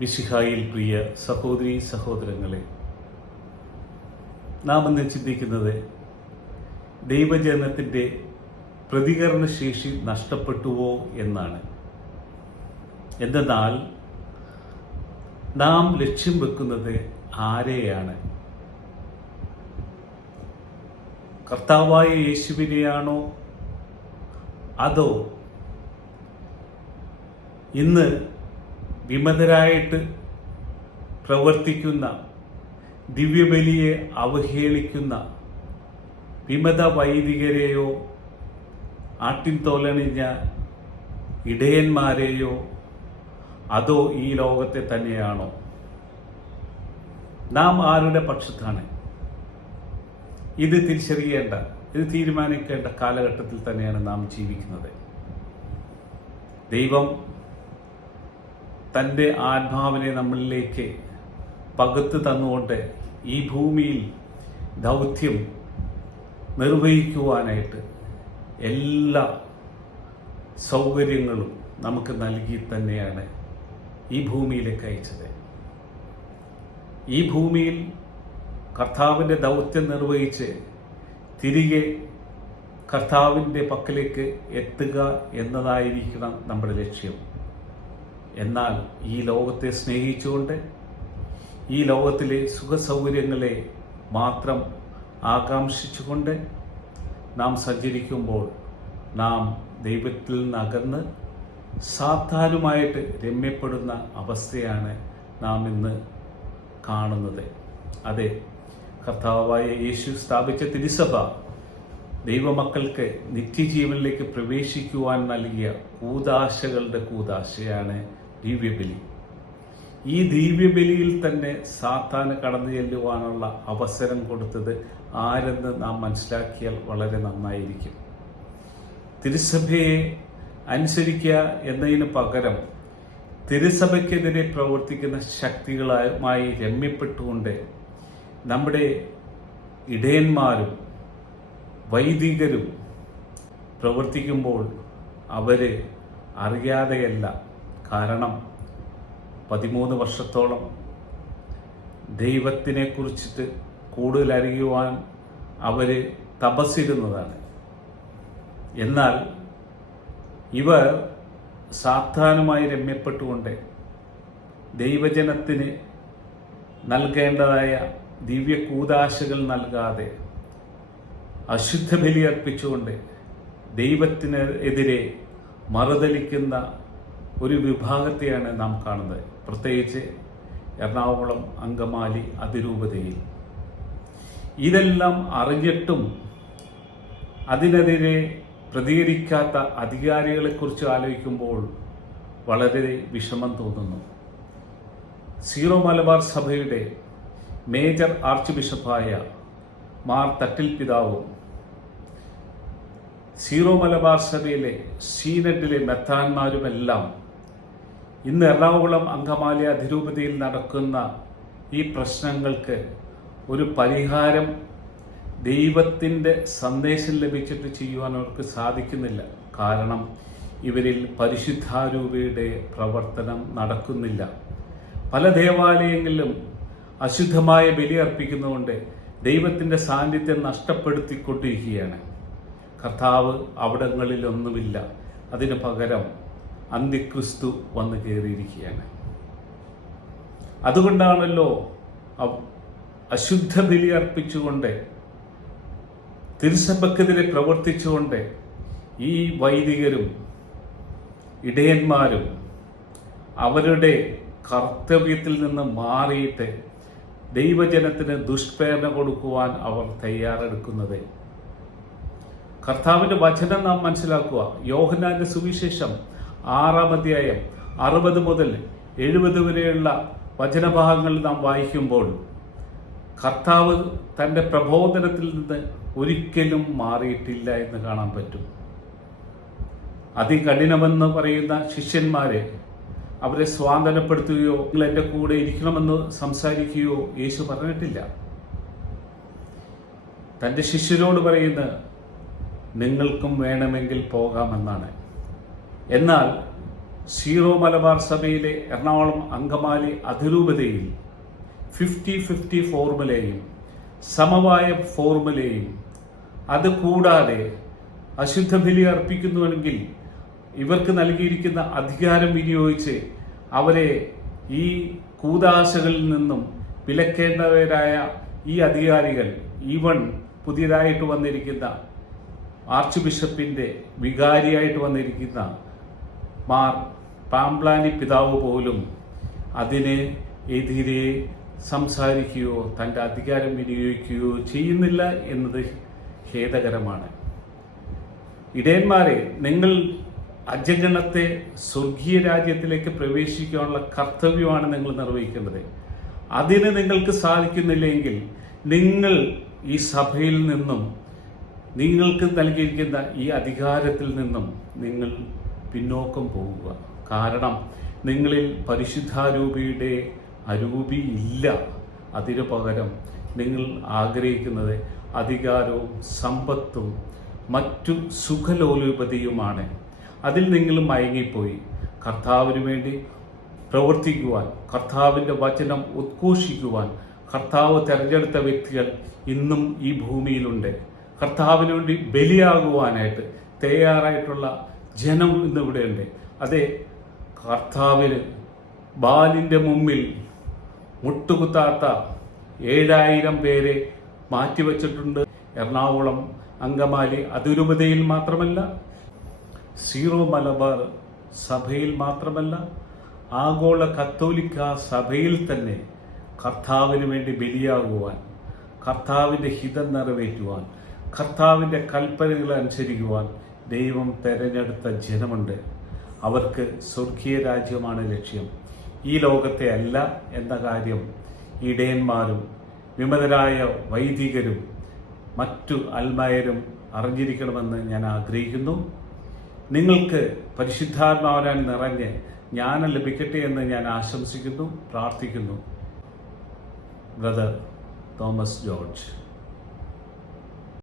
മിശിഹായിൽ പ്രിയ സഹോദരീ സഹോദരങ്ങളെ, നാം ഇന്ന് ചിന്തിക്കുന്നത് ദൈവജനത്തിൻ്റെ പ്രതികരണശേഷി നഷ്ടപ്പെട്ടുവോ എന്നാണ്. എന്തെന്നാൽ നാം ലക്ഷ്യം വെക്കുന്നത് ആരെയാണ്? കർത്താവായ യേശുവിനെയാണോ? അതോ ഇന്ന് വിമതരായിട്ട് പ്രവർത്തിക്കുന്ന, ദിവ്യബലിയെ അവഹേളിക്കുന്ന വിമത വൈദികരെയോ ആട്ടിൻതോലണിഞ്ഞ ഇടയന്മാരെയോ അതോ ഈ ലോകത്തെ തന്നെയാണോ? നാം ആരുടെ പക്ഷത്താണ്? ഇത് തിരിച്ചറിയേണ്ട, ഇത് തീരുമാനിക്കേണ്ട കാലഘട്ടത്തിൽ തന്നെയാണ് നാം ജീവിക്കുന്നത്. ദൈവം തൻ്റെ ആത്മാവിനെ നമ്മളിലേക്ക് പകുത്തു തന്നുകൊണ്ട് ഈ ഭൂമിയിൽ ദൗത്യം നിർവഹിക്കുവാനായിട്ട് എല്ലാ സൗകര്യങ്ങളും നമുക്ക് നൽകി തന്നെയാണ് ഈ ഭൂമിയിലേക്ക് അയച്ചത്. ഈ ഭൂമിയിൽ കർത്താവിൻ്റെ ദൗത്യം നിർവഹിച്ച് തിരികെ കർത്താവിൻ്റെ പക്കലേക്ക് എത്തുക എന്നതായിരിക്കണം നമ്മുടെ ലക്ഷ്യം. എന്നാൽ ഈ ലോകത്തെ സ്നേഹിച്ചുകൊണ്ട് ഈ ലോകത്തിലെ സുഖസൗകര്യങ്ങളെ മാത്രം ആകാംക്ഷിച്ചുകൊണ്ട് നാം സഞ്ചരിക്കുമ്പോൾ നാം ദൈവത്തിൽ നിന്നകന്ന് സാത്താനുമായിട്ട് രമ്യപ്പെടുന്ന അവസ്ഥയാണ് നാം ഇന്ന് കാണുന്നത്. അതെ, കർത്താവായ യേശു സ്ഥാപിച്ച തിരുസഭ ദൈവമക്കൾക്ക് നിത്യജീവനിലേക്ക് പ്രവേശിക്കുവാൻ നൽകിയ കൂദാശകളുടെ കൂദാശയാണ് ദിവ്യബലി. ഈ ദിവ്യബലിയിൽ തന്നെ സാത്താന് കടന്നു ചെല്ലുവാനുള്ള അവസരം കൊടുത്തത് ആരെന്ന് നാം മനസ്സിലാക്കിയാൽ വളരെ നന്നായിരിക്കും. തിരുസഭയെ അനുസരിക്കുക എന്നതിന് പകരം തിരുസഭയ്ക്കെതിരെ പ്രവർത്തിക്കുന്ന ശക്തികളുമായി രമ്യപ്പെട്ടുകൊണ്ട് നമ്മുടെ ഇടയന്മാരും വൈദികരും പ്രവർത്തിക്കുമ്പോൾ അവർ അറിയാതെയല്ല. കാരണം 13 വർഷത്തോളം ദൈവത്തിനെ കുറിച്ചിട്ട് കൂടുതൽ അറിയുവാൻ അവർ തപസ്സിരുന്നതാണ്. എന്നാൽ ഇവർ സാത്താനുമായി രമ്യപ്പെട്ടുകൊണ്ട് ദൈവജനത്തിന് നൽകേണ്ടതായ ദിവ്യ കൂദാശകൾ നൽകാതെ അശുദ്ധ ബലി അർപ്പിച്ചുകൊണ്ട് ദൈവത്തിനെതിരെ മറുതലിക്കുന്ന ഒരു വിഭാഗത്തെയാണ് നാം കാണുന്നത്. പ്രത്യേകിച്ച് എറണാകുളം അങ്കമാലി അതിരൂപതയിൽ. ഇതെല്ലാം അറിഞ്ഞിട്ടും അതിനെതിരെ പ്രതികരിക്കാത്ത അധികാരികളെക്കുറിച്ച് ആലോചിക്കുമ്പോൾ വളരെ വിഷമം തോന്നുന്നു. സീറോ മലബാർ സഭയുടെ മേജർ ആർച്ച് ബിഷപ്പായ മാർ തട്ടിൽ പിതാവും സീറോ മലബാർ സഭയിലെ സീനഡിലെ മെത്രാന്മാരുമെല്ലാം ഇന്ന് എറണാകുളം അങ്കമാലി അതിരൂപതയിൽ നടക്കുന്ന ഈ പ്രശ്നങ്ങൾക്ക് ഒരു പരിഹാരം ദൈവത്തിൻ്റെ സന്ദേശം ലഭിച്ചിട്ട് ചെയ്യുവാൻ അവർക്ക് സാധിക്കുന്നില്ല. കാരണം ഇവരിൽ പരിശുദ്ധാരൂപയുടെ പ്രവർത്തനം നടക്കുന്നില്ല. പല ദേവാലയങ്ങളിലും അശുദ്ധമായ ബലി അർപ്പിക്കുന്നതുകൊണ്ട് ദൈവത്തിൻ്റെ സാന്നിധ്യം നഷ്ടപ്പെടുത്തിക്കൊണ്ടിരിക്കുകയാണ്. കർത്താവ് അവിടങ്ങളിലൊന്നുമില്ല. അതിനു പകരം അന്തിക്രിസ്തു വന്നു കയറിയിരിക്കുകയാണ്. അതുകൊണ്ടാണല്ലോ അശുദ്ധ ബലി അർപ്പിച്ചുകൊണ്ട് തിരുസഭയ്ക്കെതിരെ പ്രവർത്തിച്ചുകൊണ്ട് ഈ വൈദികരും ഇടയന്മാരും അവരുടെ കർത്തവ്യത്തിൽ നിന്ന് മാറിയിട്ട് ദൈവജനത്തിന് ദുഷ്പ്രേരണ കൊടുക്കുവാൻ അവർ തയ്യാറെടുക്കുന്നത്. കർത്താവിൻ്റെ വചനം നാം മനസ്സിലാക്കുക. യോഹന്നാന്റെ സുവിശേഷം 6-ാം അധ്യായം 60 മുതൽ 70 വരെയുള്ള വചനഭാഗങ്ങൾ നാം വായിക്കുമ്പോൾ കർത്താവ് തൻ്റെ പ്രബോധനത്തിൽ നിന്ന് ഒരിക്കലും മാറിയിട്ടില്ല എന്ന് കാണാൻ പറ്റും. അതികഠിനമെന്ന് പറയുന്ന ശിഷ്യന്മാരെ അവരെ സ്വാന്തനപ്പെടുത്തുകയോ നിങ്ങൾ എൻ്റെ കൂടെ ഇരിക്കണമെന്ന് സംസാരിക്കുകയോ യേശു പറഞ്ഞിട്ടില്ല. തൻ്റെ ശിഷ്യരോട് പറയുന്ന നിങ്ങൾക്കും വേണമെങ്കിൽ പോകാമെന്നാണ്. എന്നാൽ സീറോ മലബാർ സഭയിലെ എറണാകുളം അങ്കമാലി അതിരൂപതയിൽ 50-50 ഫോർമുലയും സമവായ ഫോർമുലയും അത് കൂടാതെ അശുദ്ധ ബലി അർപ്പിക്കുന്നുവെങ്കിൽ ഇവർക്ക് നൽകിയിരിക്കുന്ന അധികാരം വിനിയോഗിച്ച് അവരെ ഈ കൂദാശകളിൽ നിന്നും വിലക്കേണ്ടവരായ ഈ അധികാരികൾ, ഈവൻ പുതിയതായിട്ട് വന്നിരിക്കുന്ന ആർച്ച് ബിഷപ്പിൻ്റെ വികാരിയായിട്ട് വന്നിരിക്കുന്ന മാർ പാംപ്ലാനി പിതാവ് പോലും അതിന് എതിരെ സംസാരിക്കുകയോ തൻ്റെ അധികാരം വിനിയോഗിക്കുകയോ ചെയ്യുന്നില്ല എന്നത് ഖേദകരമാണ്. ഇടയന്മാരെ, നിങ്ങൾ അജഗണത്തെ സ്വർഗീയ രാജ്യത്തിലേക്ക് പ്രവേശിക്കാനുള്ള കർത്തവ്യമാണ് നിങ്ങൾ നിർവഹിക്കേണ്ടത്. അതിന് നിങ്ങൾക്ക് സാധിക്കുന്നില്ലെങ്കിൽ നിങ്ങൾ ഈ സഭയിൽ നിന്നും നിങ്ങൾക്ക് നൽകിയിരിക്കുന്ന ഈ അധികാരത്തിൽ നിന്നും നിങ്ങൾ പിന്നോക്കം പോവുക. കാരണം നിങ്ങളിൽ പരിശുദ്ധാരൂപിയുടെ അരൂപി ഇല്ല. അതിനു പകരം നിങ്ങൾ ആഗ്രഹിക്കുന്നത് അധികാരവും സമ്പത്തും മറ്റു സുഖലോലുപതയുമാണ്. അതിൽ നിങ്ങൾ മയങ്ങിപ്പോയി. കർത്താവിന് വേണ്ടി പ്രവർത്തിക്കുവാൻ, കർത്താവിൻ്റെ വചനം ഉദ്ഘോഷിക്കുവാൻ കർത്താവ് തിരഞ്ഞെടുത്ത വ്യക്തികൾ ഇന്നും ഈ ഭൂമിയിലുണ്ട്. കർത്താവിന് വേണ്ടി ബലിയാകുവാനായിട്ട് തയ്യാറായിട്ടുള്ള ജനം ഇന്നിവിടെയുണ്ട്. അതെ, കർത്താവിന് ബാലിൻ്റെ മുമ്പിൽ മുട്ടുകുത്താത്ത 7000 പേരെ മാറ്റിവെച്ചിട്ടുണ്ട്. എറണാകുളം അങ്കമാലി അതിരൂപതയിൽ മാത്രമല്ല, സീറോ മലബാർ സഭയിൽ മാത്രമല്ല, ആഗോള കത്തോലിക്ക സഭയിൽ തന്നെ കർത്താവിന് വേണ്ടി ബലിയാകുവാൻ, കർത്താവിൻ്റെ ഹിതം നിറവേറ്റുവാൻ, കർത്താവിൻ്റെ കൽപ്പനകൾ അനുസരിക്കുവാൻ ദൈവം തെരഞ്ഞെടുത്ത ജനമുണ്ട്. അവർക്ക് സ്വർഗീയ രാജ്യമാണ് ലക്ഷ്യം, ഈ ലോകത്തെ അല്ല എന്ന കാര്യം ഇടയന്മാരും വിമതരായ വൈദികരും മറ്റു അൽമായരും അറിഞ്ഞിരിക്കണമെന്ന് ഞാൻ ആഗ്രഹിക്കുന്നു. നിങ്ങൾക്ക് പരിശുദ്ധാത്മാവനാൽ നിറഞ്ഞ് ജ്ഞാനം ലഭിക്കട്ടെ എന്ന് ഞാൻ ആശംസിക്കുന്നു, പ്രാർത്ഥിക്കുന്നു. Brother Thomas George.